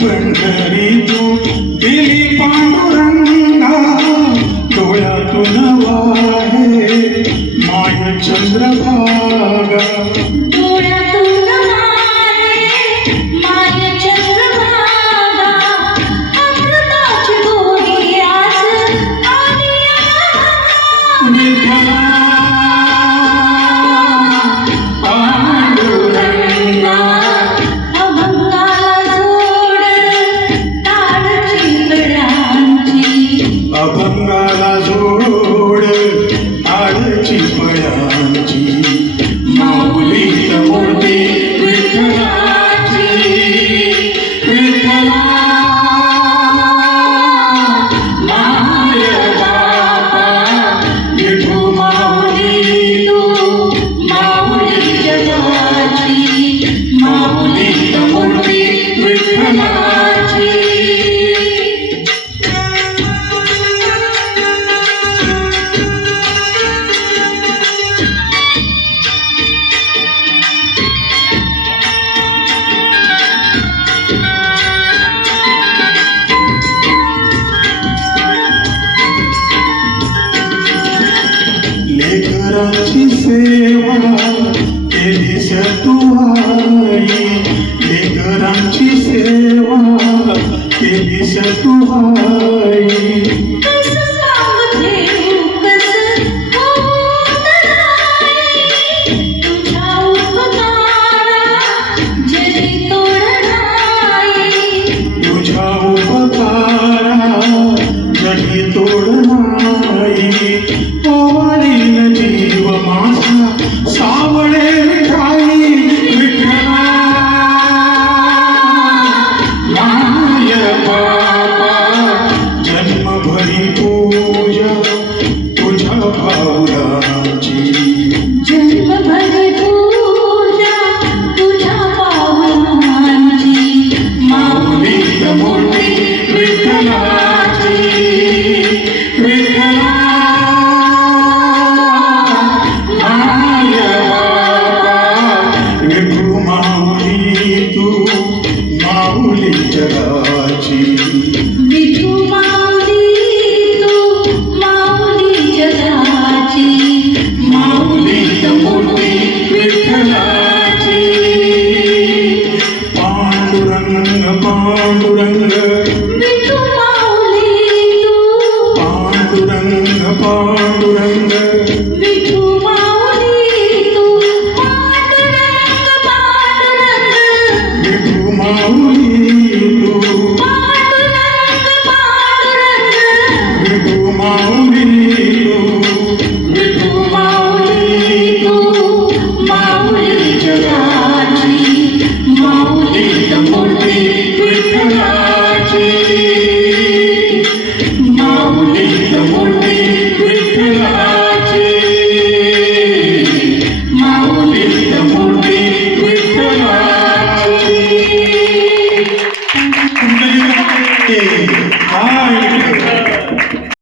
पंढरी तू दिली पांडुरंगा, डोळ्यातून वाहे माय चंद्रभागा, डोळ्यातून वाहे माय चंद्रभागा, अमृताची गोडी आज आली विठ्ठला पांडुरंगा, अभंगाला जोड आळची फळांची, माऊलीत मूर्ती विठ्ठलाची, विठ्ठला माय बापा, विठू माऊली तू माऊली जगाची, माऊलीत मूर्ती विठ्ठलाची. लेकरांची सेवा केलीस तू आई, लेकरांची सेवा केलीस तू आई. तुझ्या उपकारा जगी तोड नाही, ओवाळीन जीव माझा सावळे विठाई, विठ्ठला माय बापा, जन्मभरी पूजा तुझ्या पावलांची, जन्मभरी पूजा तुझ्या पावलांची, माऊलीत मूर्ती विठ्ठलाची, विठ्ठला माय बापा, विठू माऊली तू माऊली जगाची, विठू माऊली तू माऊली जगाची, माऊलीत मूर्ती विठ्ठलाची. पांडुरंग पांडुरंग विठू माऊली तू, पांडुरंग पांडुरंग विठू माऊली तू, पांडुरंग पांडुरंग, विठू माऊली तू, पांडुरंग पांडुरंग, विठू माऊली तू, विठू माऊली तू माऊली जगाची, माऊलीत मूर्ती विठ्ठलाची, माऊलीत मूर्ती विठ्ठलाची, माऊलीत मूर्ती विठ्ठलाची. हाय